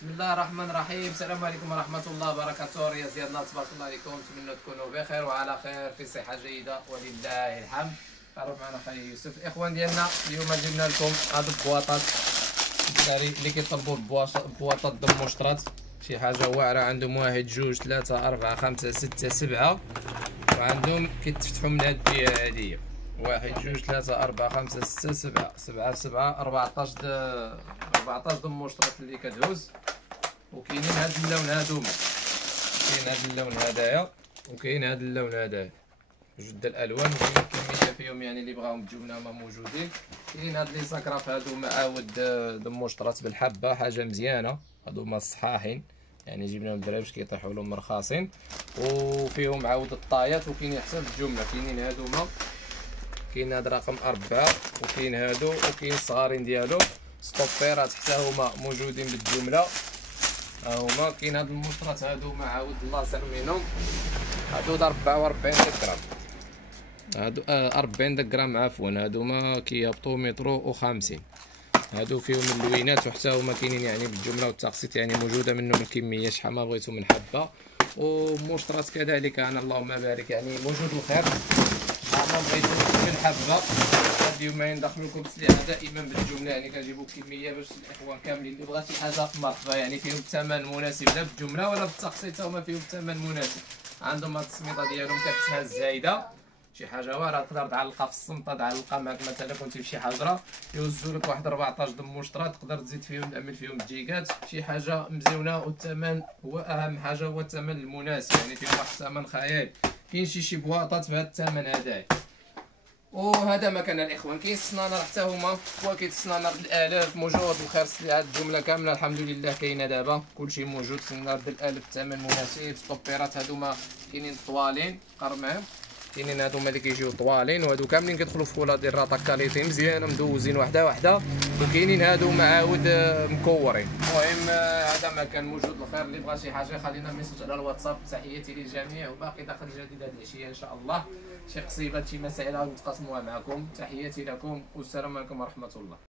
بسم الله الرحمن الرحيم. السلام عليكم ورحمة الله وبركاته. رياض ديالنا تبارك الله عليكم، نتمنى تكونوا بخير وعلى خير في صحة جيدة ولله الحمد. تعرف معنا خالي يوسف. الاخوان ديالنا اليوم جبنا لكم هاد البواطات الدراري اللي كيطلبوا بواطات دم مشطرات، شي حاجة واعرة. عندهم 1 2 3 4 5 6 7 وعندهم كيتفتحوا من هاد الجهة هادية 1 2 3 4 5 6 7 7 7 14 دم مشطرات اللي كتهز. وكاينين هاد اللون هادوما، كاين هاد اللون هدايا وكاين هاد اللون هدايا، جوج د الالوان وكاين كميه فيهم يعني اللي بغاهم الجبنه هما موجودين. كاين هاد لي ساكراف هادوما عاود دم مشطرات بالحبه، حاجه مزيانه. هادوما الصحاحين يعني جبناهم الدراري باش كيطيحوا لهم مرخاصين، وفيهم عاود الطايات وكاين حتى الجمله. كاينين هادوما، كاين هاد رقم 4 وكاين هادو وكاين الصغارين ديالو ستوبيرات حتى هما موجودين بالجمله. ها هما كاين هاد المشطرات هادوما عاود الله سر منهم، هادو 44 غرام، هادو 40 غرام عفوا. هادوما كيهبطوا مترو و50. هادو فيهم اللوينات وحتى هما كاينين يعني بالجمله والتقسيط، يعني موجوده منهم الكميه شحال ما بغيتو من حبه. ومشطرات كذلك انا اللهم بارك يعني موجود الخير. ما بغيتو بالحبه هاد اليومين ندخلو لكم السلعه دائما بالجمله، يعني كنجيبو كميه باش الاخوان كاملين اللي بغا شي حاجه مرحبا، يعني فيهم الثمن مناسب لا بالجمله ولا بالتقسيط، تا هما فيهم الثمن مناسب. عندهم هاد السميطه ديالهم كتسهل زايده، شي حاجه واعره تقدر تعلقها في الصمطه، تعلقها معك مثلا كنتي في شي حضره يوزوا لك واحد 14 دم مشطرات، تقدر تزيد فيهم تعمل فيهم الجيكات، شي حاجه مزيونه. والثمن هو اهم حاجه، هو الثمن المناسب، يعني فيهم واحد الثمن خيالي. كاين شي بواطات بهذا الثمن هذايا. وهذا مكان الاخوان. كاين السنانر حتى هما كاين السنانر بالالاف موجود الخير. السلعات الجمله كامله الحمد لله كاينه دابا، كلشي موجود. سنانر بالالاف الثمن مناسب. ستوبيرات هادوما كاينين طوالين قرمام، كاينين هادوما اللي كيجيو طوالين، وهادو كاملين كيدخلوا في فولا ديال راطا كاليتي مزيانه مدوزين وحده وحده. وكاينين هادوما عاود مكورين. المهم هذا مكان موجود الخير. اللي بغى شي حاجه خلينا ميساج على الواتساب. تحياتي للجميع، وباقي داخل جديد هذه العشيه ان شاء الله. شي قصيبات شي مسائل غادي نتقاسموها معكم. تحياتي لكم والسلام عليكم ورحمه الله.